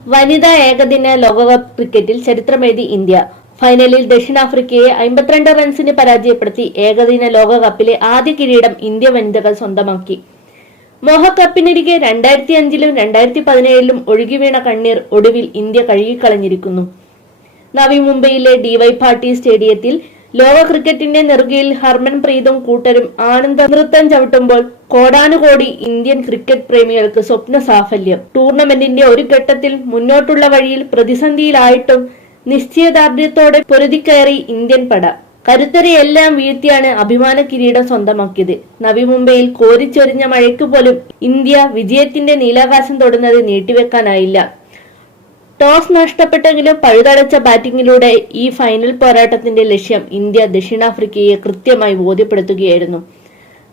വനിതാ ഏകദിന ലോകകപ്പ് ക്രിക്കറ്റിൽ ചരിത്രമെഴുതി ഇന്ത്യ. ഫൈനലിൽ ദക്ഷിണാഫ്രിക്കയെ 52 റൺസിന് പരാജയപ്പെടുത്തി ഏകദിന ലോകകപ്പിലെ ആദ്യ കിരീടം ഇന്ത്യ വനിതകൾ സ്വന്തമാക്കി. മോഹക്കപ്പിനരികെ 2005-ലും 2017-ലും ഒഴുകിവീണ കണ്ണീർ ഒടുവിൽ ഇന്ത്യ കഴുകിക്കളഞ്ഞിരിക്കുന്നു. നവി മുംബൈയിലെ DY പാട്ടീൽ സ്റ്റേഡിയത്തിൽ ലോക ക്രിക്കറ്റിന്റെ നെറുകയിൽ ഹർമൻപ്രീതും കൂട്ടരും ആനന്ദ നൃത്തം ചവിട്ടുമ്പോൾ കോടാനുകോടി ഇന്ത്യൻ ക്രിക്കറ്റ് പ്രേമികൾക്ക് സ്വപ്ന സാഫല്യം. ടൂർണമെന്റിന്റെ ഒരു ഘട്ടത്തിൽ മുന്നോട്ടുള്ള വഴിയിൽ പ്രതിസന്ധിയിലായിട്ടും നിശ്ചയദാർഢ്യത്തോടെ പൊരുതിക്കയറി ഇന്ത്യൻ പട. കരുത്തരെയെല്ലാം വീഴ്ത്തിയാണ് അഭിമാന കിരീടം സ്വന്തമാക്കിയത്. നവി മുംബൈയിൽ കോരിച്ചൊരിഞ്ഞ മഴയ്ക്ക് പോലും ഇന്ത്യ വിജയത്തിന്റെ നീലാകാശം തൊടുന്നത് നീട്ടിവെക്കാനായില്ല. ടോസ് നഷ്ടപ്പെട്ടെങ്കിലും പഴുതടച്ച ബാറ്റിംഗിലൂടെ ഈ ഫൈനൽ പോരാട്ടത്തിന്റെ ലക്ഷ്യം ഇന്ത്യ ദക്ഷിണാഫ്രിക്കയെ കൃത്യമായി ബോധ്യപ്പെടുത്തുകയായിരുന്നു.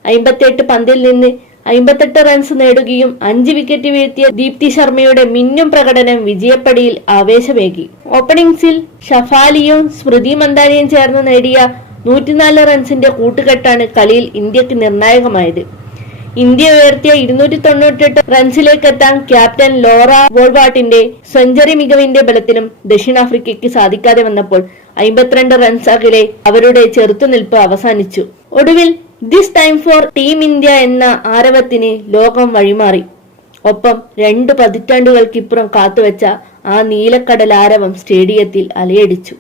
58 പന്തിൽ നിന്ന് 58 റൺസ് നേടുകയും 5 വിക്കറ്റ് വീഴ്ത്തിയ ദീപ്തി ശർമ്മയുടെ മിന്നും പ്രകടനം വിജയപ്പടിയിൽ ആവേശമേകി. ഓപ്പണിംഗ്സിൽ ഷഫാലിയും സ്മൃതി മന്ദാനയും ചേർന്ന് നേടിയ 104 റൺസിന്റെ കൂട്ടുകെട്ടാണ് കളിയിൽ ഇന്ത്യക്ക് നിർണായകമായത്. ഇന്ത്യ ഉയർത്തിയ 298 റൺസിലേക്കെത്താൻ ക്യാപ്റ്റൻ ലോറ വോൾവാട്ടിന്റെ സെഞ്ചുറി മികവിന്റെ ബലത്തിലും ദക്ഷിണാഫ്രിക്കയ്ക്ക് സാധിക്കാതെ വന്നപ്പോൾ 52 റൺസ് അകലെ അവരുടെ ചെറുത്തുനിൽപ്പ് അവസാനിച്ചു. ഒടുവിൽ this time for team India എന്ന ആരവത്തിന് ലോകം വഴിമാറി. ഒപ്പം 2 പതിറ്റാണ്ടുകൾക്കിപ്പുറം കാത്തുവെച്ച ആ നീലക്കടൽ ആരവം സ്റ്റേഡിയത്തിൽ അലയടിച്ചു.